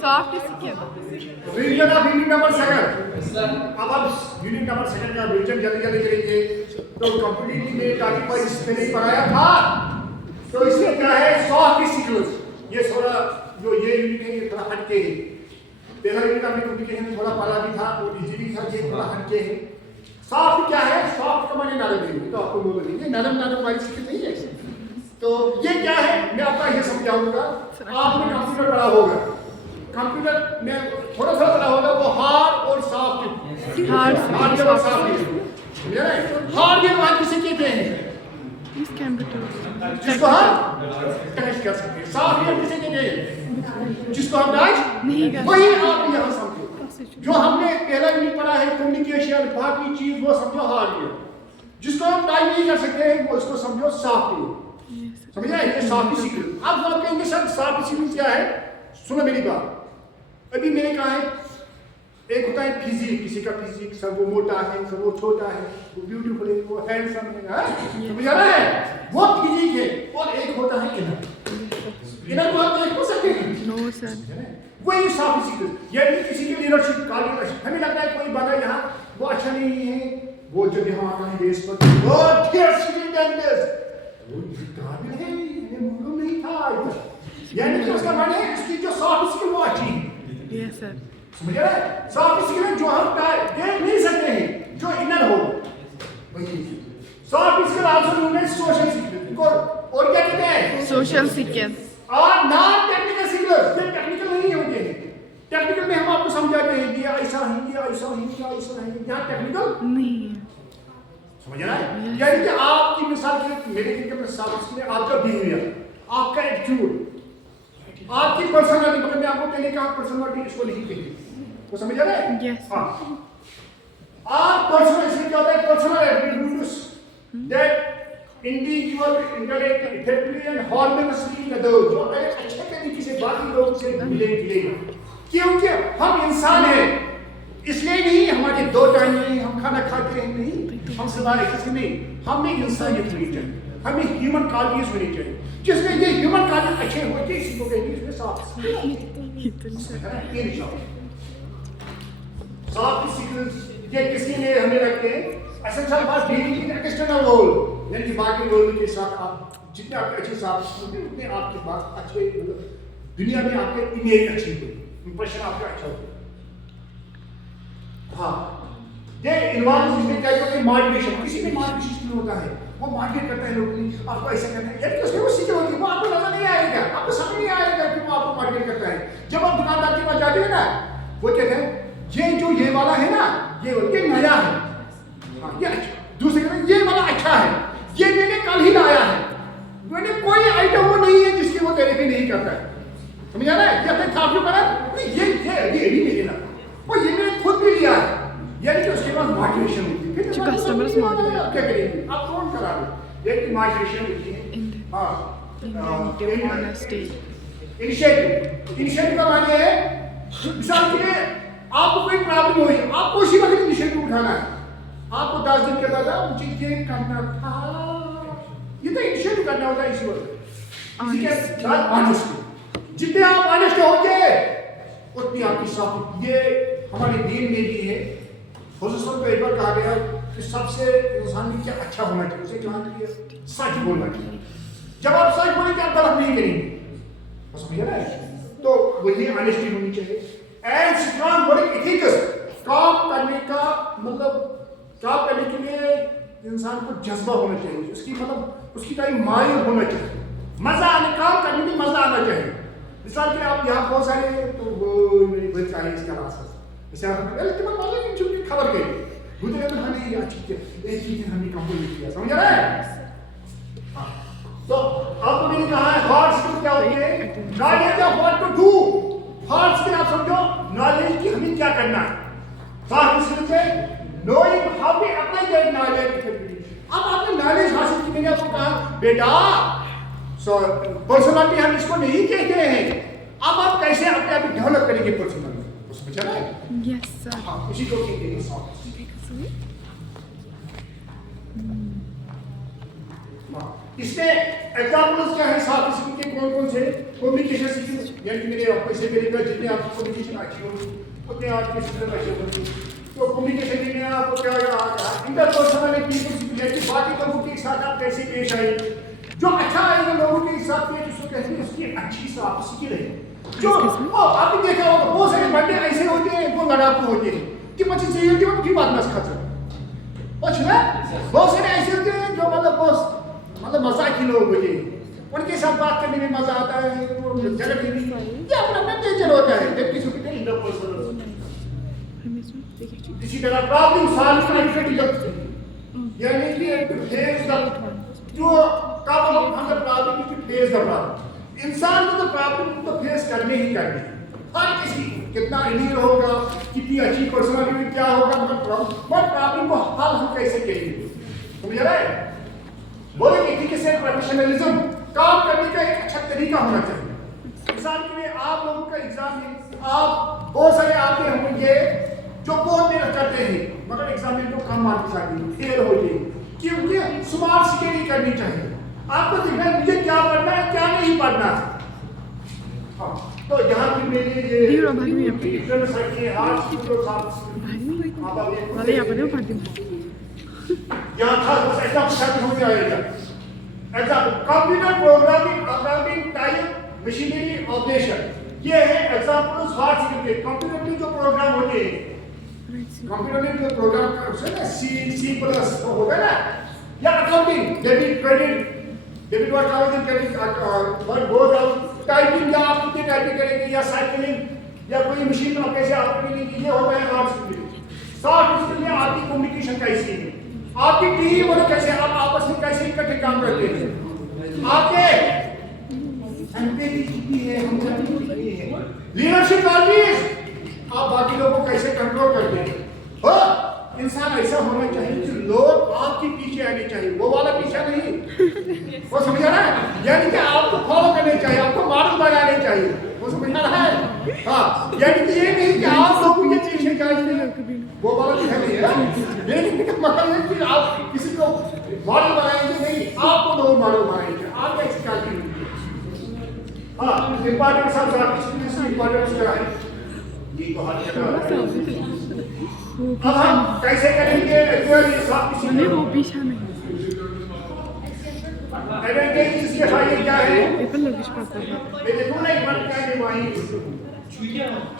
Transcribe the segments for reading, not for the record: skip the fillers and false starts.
Soft skin. Revision of unit number 7। अब आप unit number 7 का रिवीजन जल्दी जल्दी करेंगे। तो कंप्लीटली मेरे टॉपिक पर इसमें नहीं पढ़ाया था, तो इसमें क्या है, सॉफ्ट स्किल्स। ये थोड़ा जो ये यूनिट है ये थोड़ा हटके है। पहला यूनिट हमने कम्युनिकेशन थोड़ा पढ़ा भी था, वो इजी भी था, ये थोड़ा हटके है। सॉफ्ट क्या है, सॉफ्ट का माने नरम है, तो आपको बोल देंगे नरम नरम वाली स्किल नहीं है। तो ये क्या है, मैं आपका ये समझाऊंगा। आपने कंप्यूटर पढ़ा होगा, कंप्यूटर में थोड़ा सा पढ़ा होगा, वो हार्ड और सॉफ्ट। हार्ड और सॉफ्ट हार्डवेयर किसे कहते हैं, जिसको हम टच कर सकते हैं। सॉफ्टवेयर किसे कहते हैं, जिसको हम टच नहीं कर सकते। वही आप यहाँ समझो, जो हमने पहला यूनिट पढ़ा है कम्युनिकेशन बाकी चीज, वो समझो हार्डवेयर। जिसको हम टच नहीं कर सकते हैं वो इसको समझो सॉफ्टवेयर। समझ आए, ये सॉफ्ट स्किल। अब आप कहेंगे सर सॉफ्ट स्किल क्या है, सुनो मेरी बात। अभी मैंने कहा है, एक होता है फिजिक, किसी का फिजिक, सब वो मोटा है, सब वो छोटा है, वो ब्यूटीफुल है, वो हैंडसम है, समझ आ रहा है, वो फिजिक है। और एक होता है इनर। इनर को आप देख सकते हैं, नो सर, वही सॉफ्ट स्किल। यानी किसी की लीडरशिप का लीडरशिप, हमें लगता है कोई बंदा यहाँ वो अच्छा नहीं है, वो जब यहाँ आता है देश पर वो वो काबिल है, ये मालूम नहीं था। यानी कि उसका माने इसकी जो सॉफ्ट स्किल वो अच्छी है। यस सर, समझ रहे हैं, सॉफ्ट स्किल जो हम देख नहीं सकते हैं, जो इनर हो वही soft skill. Also known as social skill, और क्या कहते हैं, सोशल स्किल। और नॉन टेक्निकल स्किल्स, ये टेक्निकल नहीं होते हैं। टेक्निकल में हम आपको समझाते हैं ये ऐसा है, ये ऐसा है, ये ऐसा है, यहाँ टेक्निकल नहीं। समझ रहा है, यानी कि आपकी मिसाल के मेरे के सॉफ्ट स्किल आपका बिहेवियर, आपका एटीट्यूड, आपकी पर्सनालिटी। मतलब मैं आपको पहले कहा पर्सनालिटी इसको नहीं कहते, वो समझ आ रहा है। यस, हाँ, आप पर्सनल इसमें क्या होता है, personal attributes that individual interact effectively and harmoniously with others, जो अच्छे तरीके से बाकी लोगों से मिलेगा। क्योंकि हम इंसान हैं, इसलिए नहीं हमारे दो टाइम नहीं हम खाना खाते हैं, नहीं हम सदा किसी नहीं, हमें इंसानियत होनी चाहिए, हमें ह्यूमन क्वालिटीज होनी चाहिए। जिसमें ये ह्यूमन क्वालिटी अच्छे होते हैं, इसी को कहेंगे इसमें सॉफ्ट स्किल्स। ये किसी ने हमें रखते हैं एसेंशियल बात डीलिंग विद एक्सटर्नल वर्ल्ड, यानी बाकी वर्ल्ड के साथ आप जितने आपके अच्छे सॉफ्ट स्किल्स होते हैं, उतने आपके पास अच्छे मतलब दुनिया में आपके इमेज अच्छी होगी, इंप्रेशन आपका अच्छा होगा। हाँ, ये इन्वॉल्व इसमें क्या होता है, मोटिवेशन। किसी भी मोटिवेशन होता है, वो मोटिवेट करता है लोगों को, आपको ऐसा करना है, यानी उसमें वो सीखे होती है, वो आपको नजर नहीं आएगा, आपको समझ नहीं आएगा कि वो आपको मोटिवेट करता है। जब आप दुकानदार के पास जाते हैं ना, वो कहते हैं ये जो ये वाला है ना, ये नया है, हाँ ये अच्छा, दूसरे कहते हैं ये वाला अच्छा है, ये मैंने कल ही लाया है, मैंने कोई आइटम वो नहीं है जिसकी वो तारीफ नहीं करता है। समझ आ रहा है, क्या था आपको पता ये अभी मेरे लगा, और ये मैंने खुद भी लिया है, यानी कि उसके पास मोटिवेशन होती है। फिर कस्टमर्स मोटिवेट आप क्या करेंगे, आप कौन करा रहे, एक मोटिवेशन होती है। हाँ, इनिशिएटिव का माने है, मिसाल के लिए आपको कोई प्रॉब्लम हुई, आपको उसी वक्त इनिशिएटिव उठाना है। आपको 10 दिन के बाद मुझे ये करना था, ये तो इनिशिएटिव करना होता है इसी वक्त। ऑनेस्टी, जितने आप ऑनेस्ट होंगे उतनी आपकी सॉफ्ट। ये हमारे दीन में भी है। हुजूर को एक बार कहा गया कि सबसे इंसान में क्या अच्छा होना चाहिए, उसे क्या चाहिए, सच बोलना चाहिए। जब आप सच बोलेंगे आप गलत नहीं करेंगे, समझ रहे हैं, तो वही ऑनेस्टी होनी चाहिए। एंड स्ट्रांग वर्क एथिक्स, काम करने का मतलब काम करने के लिए इंसान को जज्बा होना चाहिए, उसकी मतलब उसकी टाइम माइल होना चाहिए, मजा आने, काम करने में मजा आना चाहिए। मिसाल के लिए आप यहाँ बहुत सारे तो वो मेरी बच्चा है इसका रास्ता, जैसे आप खबर गई मुझे कहते हमें ये अच्छी एक चीज हमने कंप्लीट किया, समझ रहा है। तो आपको मैंने कहा है हार्ड स्किल क्या होती है, knowledge of what to do. Hard skill आप समझो नॉलेज की हमें क्या करना है, सॉफ्ट स्किल से knowing how to apply that knowledge. अब आपने नॉलेज हासिल की, मैंने आपको कहा बेटा पर्सनालिटी हम इसको नहीं कहते हैं, अब आप कैसे अपने आप डेवलप करेंगे पर्सनालिटी, समझ रहे हैं। यस सर, हाँ, उसी को कहते हैं सॉफ्ट स्किल। इसमें एग्जाम्पल्स क्या है साथ स्किल के कौन कौन से कम्युनिकेशन स्किल यानी मेरे आपको इससे करेगा जितने आपकी कम्युनिकेशन अच्छी होगी उतने आपके स्किल अच्छे होंगे तो कम्युनिकेशन में आपको क्या इंटरपर्सनल पीपल यानी बाकी लोगों के साथ आप कैसे पेश आए जो अच्छा आएगा लोगों के साथ पेश उसको कहते हैं उसकी अच्छी साफ स्किल है जो आपने देखा होगा बहुत सारे बंदे ऐसे होते हैं वो लड़ाकू होते हैं कि मुझे चाहिए होती है उनकी बात मत खाते कुछ ना बहुत सारे ऐसे होते हैं जो मतलब मजाक ही लोग होते हैं उनके साथ बात करने में मजा आता है वो जगह भी ये अपना नेचर होता है जब किसी को इंटरपर्सनल इसी तरह प्रॉब्लम सॉल्व करने यानी कि फेस द जो कब हम प्रॉब्लम की फेस द प्रॉब्लम इंसान को तो प्रॉब्लम तो फेस करने ही करने हर किसी कितना अमीर होगा कितनी अच्छी पर्सनालिटी क्या होगा मगर प्रॉब्लम को हल हम कैसे करेंगे समझ रहे हैं बोले कि ठीक से प्रोफेशनलिज्म काम करने का एक अच्छा तरीका होना चाहिए इंसान के लिए आप लोगों का एग्जाम है आप बहुत सारे आते होंगे जो बहुत मेहनत करते हैं मगर एग्जाम में तो कम मार्क्स आते हैं फेल होते हैं क्योंकि स्मार्ट स्टडी करनी चाहिए आपको दिखना है मुझे क्या पढ़ना है क्या नहीं पढ़ना है हाँ तो यहाँ की मेरी ये टीचर सके आज जो साथ वाले यहाँ पर पाती यहाँ था बस ऐसा शब्द हो जाएगा ऐसा computer programming type machinery operation ये है एग्जांपल हार्ड स्किल के कंप्यूटर में जो प्रोग्राम होते हैं कंप्यूटर में जो प्रोग्राम करते हैं सी प्लस होगा ना या accounting debit work credit work goes out typing या आप कितने टाइपिंग करेंगे या साइकिलिंग या कोई मशीन में कैसे ऑपरेट कीजिए होता है हार्ड स्किल सॉफ्ट स्किल में आपकी कम्युनिकेशन कैसी है आपकी टीम और कैसे आप आपस में कैसे इकट्ठे काम करते हैं आपके एम्पैथी कितनी है हमदर्दी कितनी है लीडरशिप क्वालिटीज आप बाकी लोगों को कैसे कंट्रोल करते हैं हो इंसान ऐसा होना चाहिए कि लोग आपके पीछे आने चाहिए वो वाला पीछा नहीं वो समझ रहा है यानी कि आपको फॉलो करने चाहिए आपको मॉडल बनाने चाहिए वो समझ रहा है हाँ यानी कि ये नहीं कि आप लोग के पीछे चाहिए वो वाला पीछा नहीं है लेकिन मतलब है कि आप किसी को मॉडल बनाएंगे नहीं आपको लोग मॉडल बनाएंगे आप कैसे क्या करेंगे हाँ इंपॉर्टेंट सब आपकी इंपॉर्टेंट क्या है ये तो हर जगह अब हम कैसे करेंगे एक्चुअली सब किसी वो पीछा नहीं एडवांटेज इसके फायदे क्या है ये पर लोग पता है ये देखो ना एक बार क्या है वही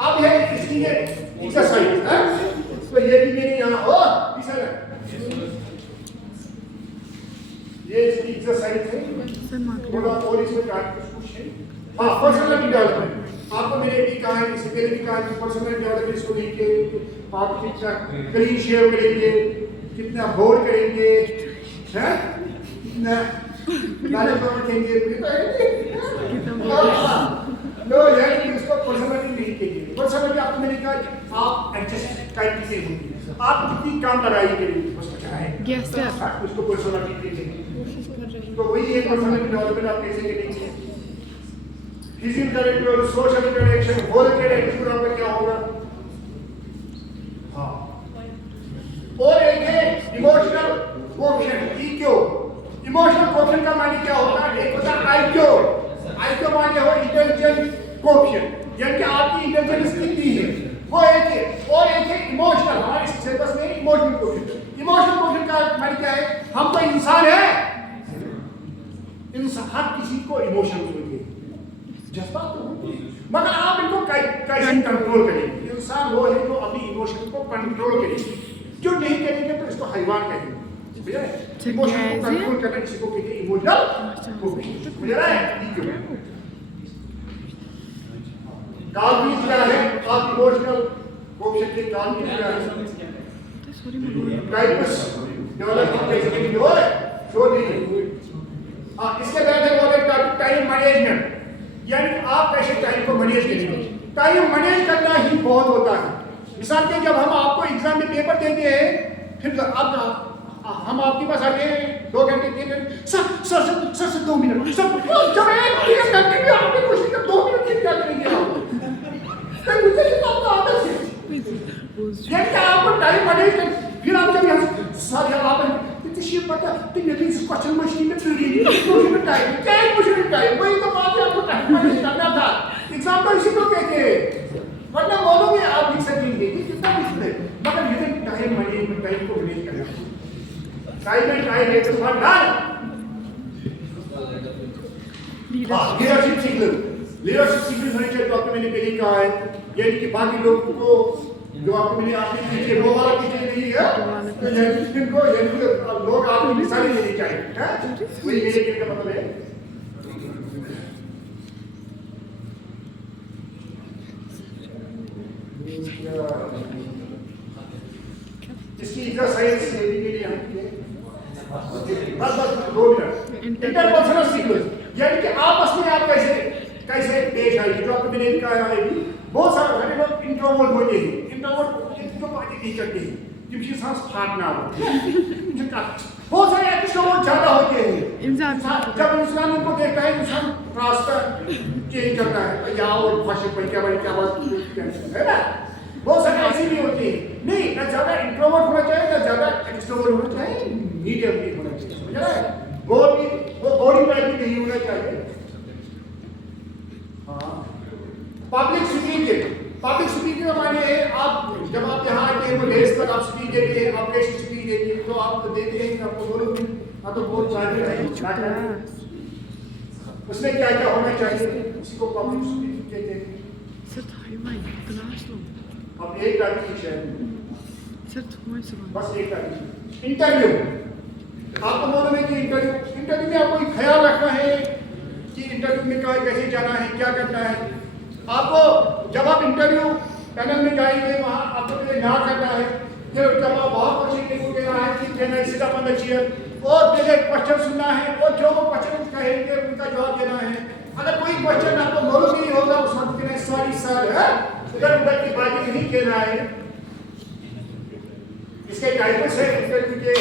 अब है इसकी ये एक्सरसाइज है तो ये भी मेरे यहाँ हो पीछे ये इसकी एक्सरसाइज है थोड़ा और इसमें कुछ है हाँ पर्सनल डेवलपमेंट आपको मैंने भी कहा है इससे पहले भी कहा कि पर्सनल डेवलपमेंट इसको लेके आप कितना क्लीन शेव करेंगे कितना बोर करेंगे हैं कितना नाले पर रखेंगे नो यार कि उसको पर्सनली नहीं करेंगे पर्सनली आपको मैंने कहा आप एडजस्ट टाइप से होंगे आप कितनी काम लड़ाई करेंगे बस क्या है यस सर उसको पर्सनली करेंगे तो वही एक पर्सनल डेवलपमेंट आप कैसे करेंगे physical interaction social interaction whole के इंटरेक्शन आपका क्या होगा हाँ और एक है emotional coefficient EQ emotional coefficient का माने क्या होता है एक होता है आईक्यू आईक्यू माने हो इंटेलिजेंस कोएफिशिएंट यानी कि आपकी इंटेलिजेंस कितनी है वो एक है और एक है इमोशनल हमारे सिलेबस में इमोशनल कोएफिशिएंट का माने क्या है हम तो इंसान है इंसान हर किसी को इमोशंस होते हैं जज्बात तो होते हैं मगर आप इनको कैसे कंट्रोल करेंगे इंसान वो है जो अपनी इमोशन को कंट्रोल करेंगे जो नहीं करेंगे तो इसको हैवान कहेंगे इमोशन को कंट्रोल करना किसी को कहते हैं इमोशनल मुझे रहा है काबिज क्या है आप इमोशनल कोएफिशिएंट के काबिज क्या है टाइप्स डेवलपमेंट कैसे करेंगे और सो नहीं इसके बाद है वो टॉपिक टाइम मैनेजमेंट यानी आप कैसे टाइम को मैनेज करेंगे टाइम मैनेज करना ही बहुत होता है मिसाल के जब हम आपको एग्जाम में पेपर देते हैं फिर आप हम आपके पास आके 2 घंटे 3 घंटे सर 2 मिनट सर जब 1 घंटे में आपने क्वेश्चन का 2 मिनट में क्या करेंगे आप तो मुझे कितना आता है यानी आपको टाइम मैनेज कर फिर आप जब यहाँ सर जब आप ये पता तो ये भी क्वेश्चन मशीन में पूरी क्वेश्चन टाइप क्या है क्वेश्चन टाइप वही तो बात है आपको टाइप मैनेज करना था एग्जाम तो इसी को कहते हैं वरना बोलोगे आप लिख सकेंगे ये कितना मुश्किल है मगर ये टाइम मैनेजमेंट टाइम को मैनेज करना टाइम है तो फॉर डन लीडरशिप सीक्रेट होने चाहिए तो आपको मैंने पहले कहा है यानी कि बाकी लोगों को जो आपको मैंने आपने पीछे वो वाला पीछे नहीं है तो यानी को यानी लोग आपकी मिसालें लेनी चाहिए हैं वही मेरे कहने का मतलब है इसकी एक्सरसाइज के लिए हम बस 2 मिनट इंटरपर्सनल सीक्वेंस यानी कि आपस में आप कैसे पेश आएगी जो आपको मैंने कहा है बहुत सारे हमारे लोग इंट्रोवर्ट होते हैं इंट्रोवर्ट इनको बातें नहीं करते हैं जिनके साथ फाटना हो बहुत सारे एक्सट्रोवर्ट ज्यादा होते हैं जब इंसान उनको देखता है इंसान रास्ता चेंज करता है या और भाषा पर क्या बात है ना बहुत सारे ऐसे भी होते हैं नहीं ना ज्यादा इंट्रोवर्ट होना चाहिए ना ज्यादा एक्सट्रोवर्ट होना चाहिए मीडियम भी होना चाहिए समझ रहा है वो बॉडी टाइप भी नहीं होना चाहिए पब्लिक स्पीकिंग का माने है आप जब आप यहाँ आते हैं तो रेस पर आप स्पीच देते हैं आप कैसे स्पीच देते हैं तो आप देते हैं कि आपको बोलोगे हाँ तो बहुत चाहिए उसमें क्या क्या होना चाहिए इसी को पब्लिक स्पीकिंग कहते हैं अब एक गाड़ी की शायद बस एक गाड़ी इंटरव्यू आपको मालूम है कि इंटरव्यू में आपको ख्याल रखना है कि इंटरव्यू में कैसे जाना है क्या करना है आपको जब आप इंटरव्यू पैनल में जाएंगे वहाँ आपको पहले ना करना है फिर जब आप वहाँ पहुँचेंगे तो कहना है कि कहना sit up on the chair और पहले क्वेश्चन सुनना है और जो वो क्वेश्चन कहेंगे उनका जवाब देना है अगर कोई क्वेश्चन आपको मालूम नहीं होगा उस वक्त कहना है सॉरी सर है उधर उधर की बातें नहीं कहना है इसके गाइडेंस है इंटरव्यू के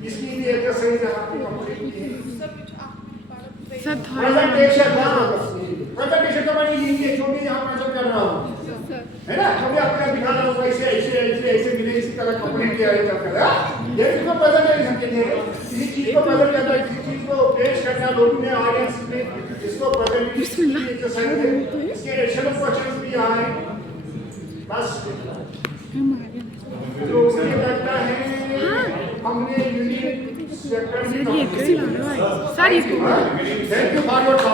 इसकी भी एक्सरसाइज आपको कंप्लीट की सर प्रेजेंटेशन का मैंने ये जो भी यहाँ प्रेजेंट कर रहा हूँ है ना कभी आपने दिखा रहा हूँ ऐसे मिले इसी तरह कंप्लीट किया है चलकर ये इसको प्रेजेंटेशन कहते हैं किसी चीज को प्रेजेंट करना है किसी चीज को पेश करना लोगों में ऑडियंस में इसको प्रेजेंटेशन की एक्सरसाइज है इसके एक्शन क्वेश्चंस भी यहाँ है बस जो मुझे लगता है हमने यूनिट सेक्टर में सर ये थैंक यू फॉर योर